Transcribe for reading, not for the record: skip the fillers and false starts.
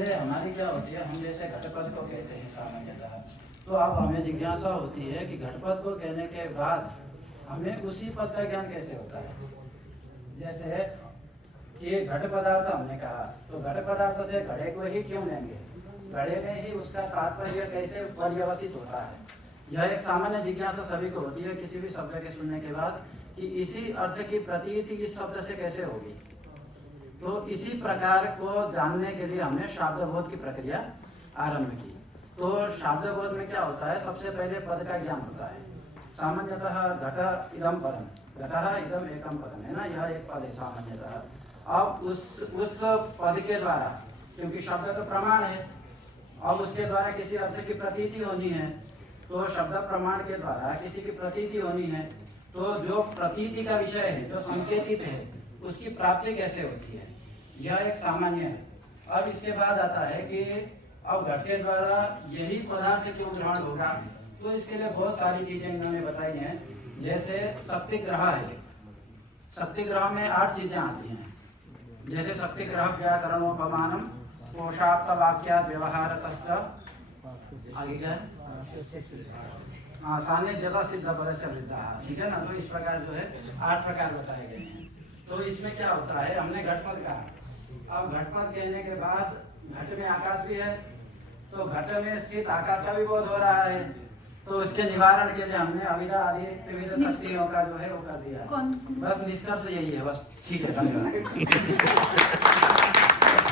पहले हमारी क्या होती है, हम जैसे घटपद को कहते हैं सामान्यतः, तो अब हमें जिज्ञासा होती है कि घटपद को कहने के बाद हमें उसी पद का ज्ञान कैसे होता है। जैसे कि घट पदार्थ हमने कहा, तो घट पदार्थ से घड़े को ही क्यों लेंगे, घड़े में ही उसका तात्पर्य कैसे पर्यवसित होता है। यह एक सामान्य जिज्ञासा सभी को होती है किसी भी शब्द के सुनने के बाद, कि इसी अर्थ की प्रतीति इस शब्द से कैसे होगी। तो इसी प्रकार को जानने के लिए हमने शाब्दबोध की प्रक्रिया आरंभ की। तो शाब्दबोध में क्या होता है, सबसे पहले पद का ज्ञान होता है। सामान्यतः घट इदम पदम, घटः इदम एकम पदम, है ना, यह एक पद है सामान्यतः। अब उस पद के द्वारा, क्योंकि शब्द तो प्रमाण है, अब उसके द्वारा किसी अर्थ की प्रतीति होनी है, तो शब्द प्रमाण के द्वारा किसी की प्रतीति होनी है, तो जो प्रतीति का विषय है, जो संकेतित है, उसकी प्राप्ति कैसे होती है, यह एक सामान्य है। अब इसके बाद आता है कि अब घट के द्वारा यही पदार्थ क्यों ग्रहण होगा, तो इसके लिए बहुत सारी चीजें इन्होंने बताई हैं। जैसे शक्तिग्रह है, शक्तिग्रह में 8 चीजें आती हैं। जैसे शक्तिग्रह व्याकरणोपमानम कोशाप्त वाक्यात् व्यवहारतश्च, आगे क्या है, सान्निध्यता सिद्ध पदस्य वृद्धा, ठीक है ना। तो इस प्रकार जो है 8 प्रकार बताए गए हैं। तो इसमें क्या होता है, हमने घटपद कहा, अब घटपद कहने के बाद घट में आकाश भी है, तो घट में स्थित आकाश का भी बोध हो रहा है, तो उसके निवारण के लिए हमने अविद्या आदि त्रिविध शक्तियों का जो है वो कर दिया है। बस निष्कर्ष यही है, बस ठीक है।